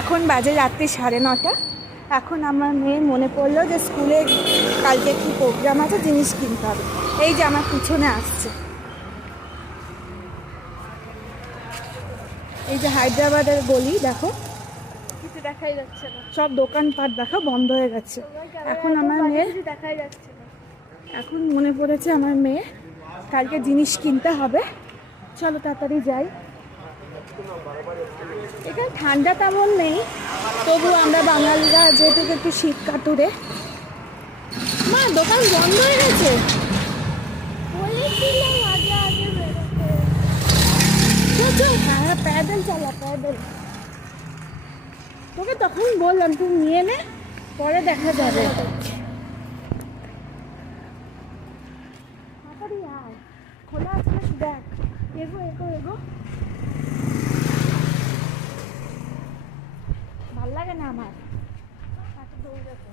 এখন বাজে রাত্রি 9:30। এখন আমার মেয়ে মনে পড়লো যে স্কুলে কালকে কি প্রোগ্রাম আছে, জিনিস কিনতে হবে। এই যে আমার পিছনে আসছে, এই যে হায়দ্রাবাদের গলি দেখো, কিছু দেখাই যাচ্ছে না, সব দোকানপাট দেখো বন্ধ হয়ে গেছে। এখন আমার মেয়ে দেখাই যাচ্ছে না। এখন মনে পড়েছে আমার মেয়ে কালকে জিনিস কিনতে হবে, চলো তাড়াতাড়ি যাই। এখানে ঠান্ডা তেমন নেই, তবু আমরা বাঙালিরা যেহেতু একটু শীত কাতুরে। মা দোকান বন্ধ হয়ে গেছে। বলেছিলাম আগে আগে বেরোতে। হ্যাঁ প্যাডেল চালা প্যাডেল, তোকে তখন বললাম তুই নিয়ে নে, পরে দেখা যাবে। তাড়াতাড়ি আয়, খোলা আছে নাকি দেখ। এগো এগো এগো, ভাল লাগে না আমার এত দৌড়াতে।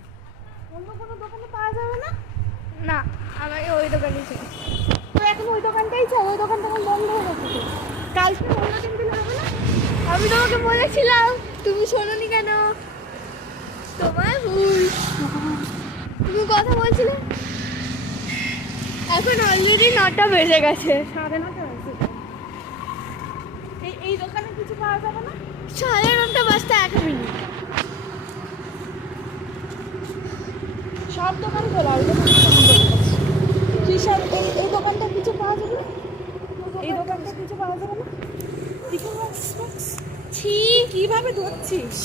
অন্য কোনো দোকানে পাওয়া যাবে না? না, আমাকে ওই দোকানে ছিল। তো এখন ওই দোকানটাই চাই, ওই দোকান তখন বন্ধ হয়ে গেছে তো। কালকে অন্য দিন দিলে হবে না? আমি তোমাকে বলেছিলাম, তুমি শোনোনি কেন? তোমার ভুল, তুমি কথা বলছিলে। এখন অলরেডি 9টা বেজে গেছে। 9:30 হয়েছে। এই দোকানে কিছু পাওয়া যাবে না? 9:30 বাজতে 1 মিনিট। সব দোকান খোলা, ওই দোকান বন্ধ হয়ে গেছে। কিসব এই দোকানটা কিছু পাওয়া যাবে না? এই দোকানটা কিছু পাওয়া যাবে না? ছি, কিভাবে ধরছিস?